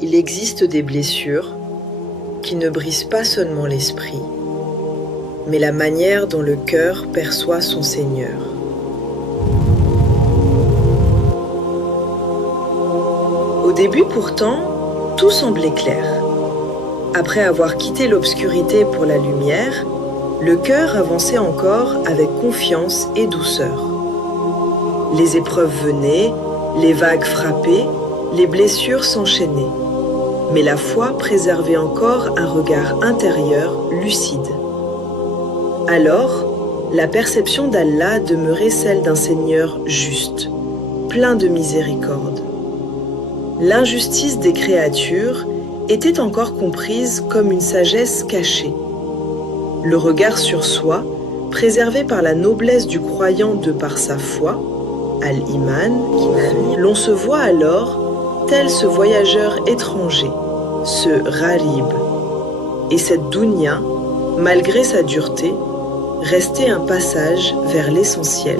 Il existe des blessures qui ne brisent pas seulement l'esprit, mais la manière dont le cœur perçoit son Seigneur. Au début pourtant, tout semblait clair. Après avoir quitté l'obscurité pour la lumière, le cœur avançait encore avec confiance et douceur. Les épreuves venaient, les vagues frappaient, les blessures s'enchaînaient. Mais la foi préservait encore un regard intérieur lucide. Alors, la perception d'Allah demeurait celle d'un Seigneur juste, plein de miséricorde. L'injustice des créatures était encore comprise comme une sagesse cachée. Le regard sur soi, préservé par la noblesse du croyant de par sa foi, Al-Iman, l'on se voit alors tel ce voyageur étranger, ce Gharib. Et cette dunya, malgré sa dureté, restait un passage vers l'essentiel.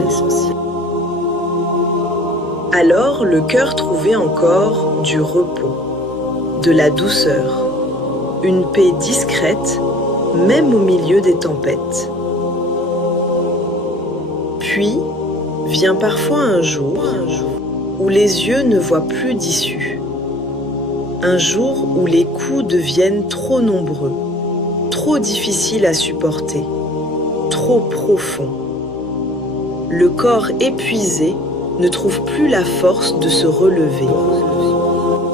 Alors le cœur trouvait encore du repos, de la douceur, une paix discrète, même au milieu des tempêtes. Puis vient parfois un jour où les yeux ne voient plus d'issue. Un jour où les coups deviennent trop nombreux, trop difficiles à supporter, trop profonds. Le corps épuisé ne trouve plus la force de se relever.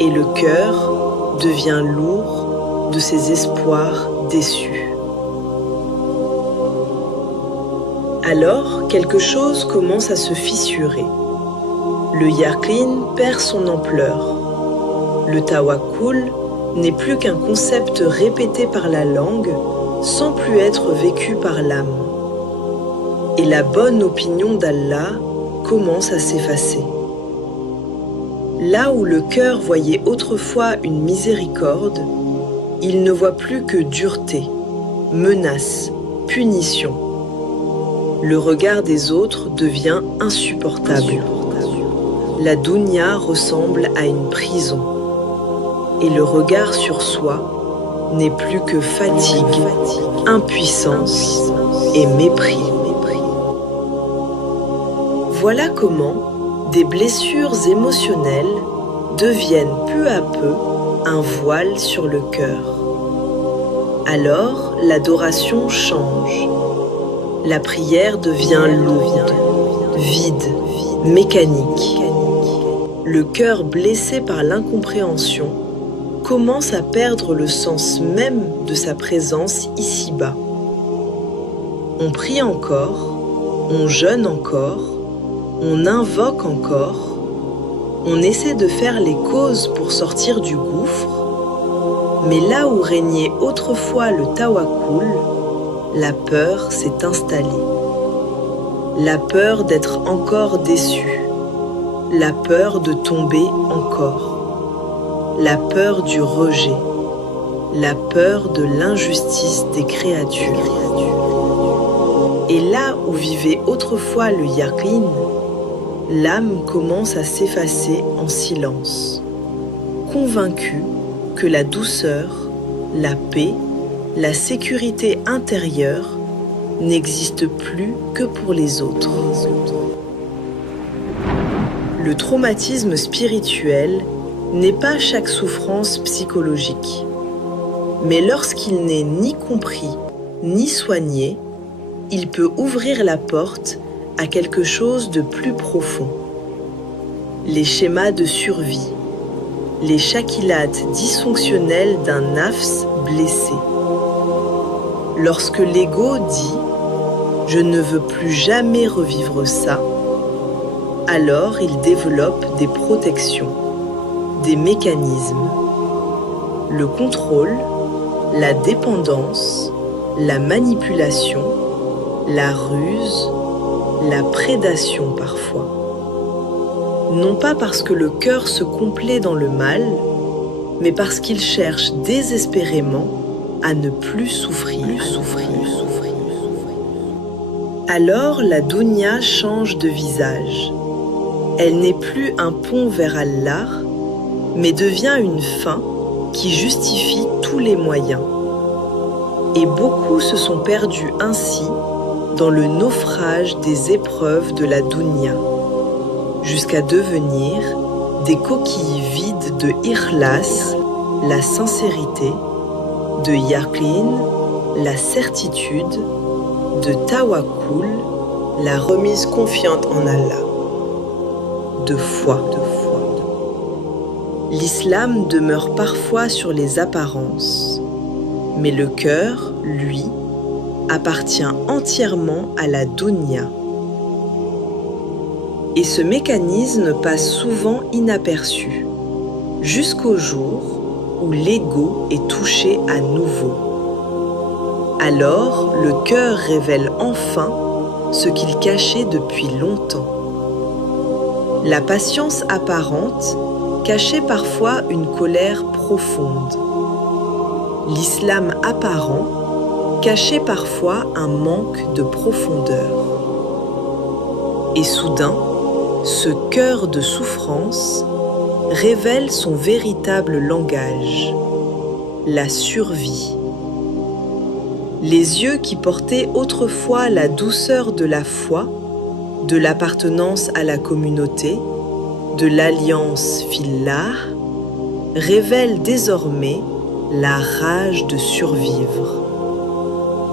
Et le cœur devient lourd de ses espoirs déçus. Alors, quelque chose commence à se fissurer. Le yaqin perd son ampleur. Le tawakkul n'est plus qu'un concept répété par la langue sans plus être vécu par l'âme. Et la bonne opinion d'Allah commence à s'effacer. Là où le cœur voyait autrefois une miséricorde, il ne voit plus que dureté, menace, punition. Le regard des autres devient insupportable. La dunya ressemble à une prison. Et le regard sur soi n'est plus que fatigue, impuissance et mépris. Voilà comment des blessures émotionnelles deviennent peu à peu un voile sur le cœur. Alors l'adoration change. La prière devient lourde, vide, mécanique. Le cœur blessé par l'incompréhension commence à perdre le sens même de sa présence ici-bas. On prie encore, on jeûne encore, on invoque encore, on essaie de faire les causes pour sortir du gouffre, mais là où régnait autrefois le tawakkul, la peur s'est installée. La peur d'être encore déçu, la peur de tomber encore, la peur du rejet, la peur de l'injustice des créatures. Et là où vivait autrefois le yaqin, l'âme commence à s'effacer en silence, convaincue que la douceur, la paix, la sécurité intérieure n'existe plus que pour les autres. Le traumatisme spirituel n'est pas chaque souffrance psychologique, mais lorsqu'il n'est ni compris ni soigné, il peut ouvrir la porte à quelque chose de plus profond. Les schémas de survie, les shakilates dysfonctionnels d'un nafs blessé. Lorsque l'ego dit « je ne veux plus jamais revivre ça », alors il développe des protections, des mécanismes. Le contrôle, la dépendance, la manipulation, la ruse, la prédation parfois. Non pas parce que le cœur se complaît dans le mal, mais parce qu'il cherche désespérément à ne plus souffrir. Alors la dunya change de visage. Elle n'est plus un pont vers Allah, mais devient une fin qui justifie tous les moyens. Et beaucoup se sont perdus ainsi dans le naufrage des épreuves de la dunya, jusqu'à devenir des coquilles vides de ikhlas, la sincérité, de yaqin, la certitude, de tawakkul, la remise confiante en Allah, de foi. L'islam demeure parfois sur les apparences, mais le cœur, lui, appartient entièrement à la dunya. Et ce mécanisme passe souvent inaperçu, jusqu'au jour où l'ego est touché à nouveau. Alors, le cœur révèle enfin ce qu'il cachait depuis longtemps. La patience apparente cachait parfois une colère profonde. L'islam apparent cachait parfois un manque de profondeur. Et soudain, ce cœur de souffrance révèle son véritable langage, la survie. Les yeux qui portaient autrefois la douceur de la foi, de l'appartenance à la communauté, de l'alliance fillah, révèlent désormais la rage de survivre.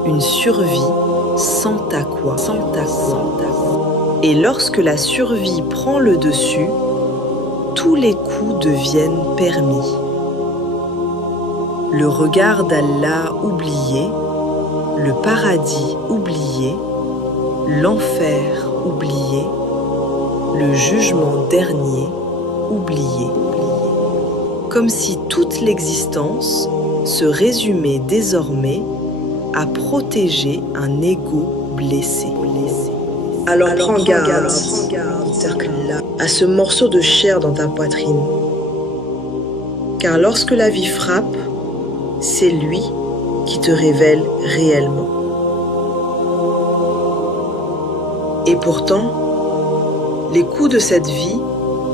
Une survie sans taqwa. Et lorsque la survie prend le dessus, tous les coups deviennent permis. Le regard d'Allah oublié, le paradis oublié, l'enfer oublié, le jugement dernier oublié. Comme si toute l'existence se résumait désormais à protéger un ego blessé. Alors prends garde à ce morceau de chair dans ta poitrine. Car lorsque la vie frappe, c'est lui qui te révèle réellement. Et pourtant, les coups de cette vie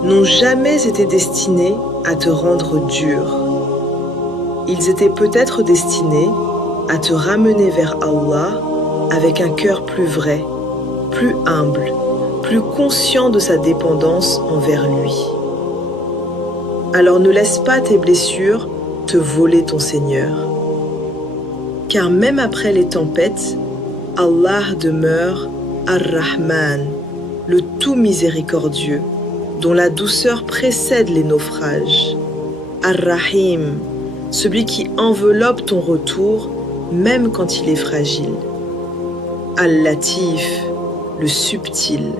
n'ont jamais été destinés à te rendre dur. Ils étaient peut-être destinés à te ramener vers Allah avec un cœur plus vrai, plus humble, plus conscient de sa dépendance envers lui. Alors ne laisse pas tes blessures te voler ton Seigneur. Car même après les tempêtes, Allah demeure Ar-Rahman, le tout miséricordieux, dont la douceur précède les naufrages. Ar-Rahim, celui qui enveloppe ton retour même quand il est fragile. Al-Latif, le subtil,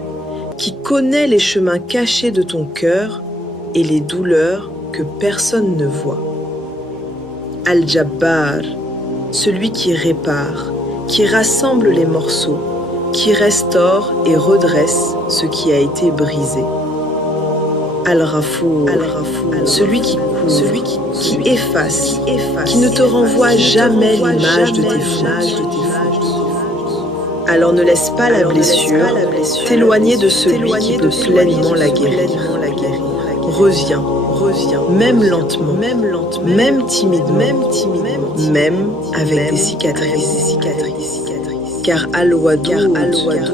qui connaît les chemins cachés de ton cœur et les douleurs que personne ne voit. Al-Jabbar, celui qui répare, qui rassemble les morceaux, qui restaure et redresse ce qui a été brisé. Al-Ghafour, celui qui couvre, qui efface, qui ne te renvoie jamais l'image de tes fautes. Alors ne laisse pas la blessure t'éloigner de celui qui peut pleinement la guérir. Reviens, même lentement, même timidement, même avec des cicatrices. Car Al-Wadoud,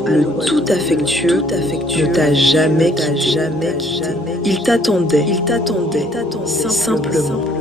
le tout affectueux, ne t'a jamais quitté. Il t'attendait simplement.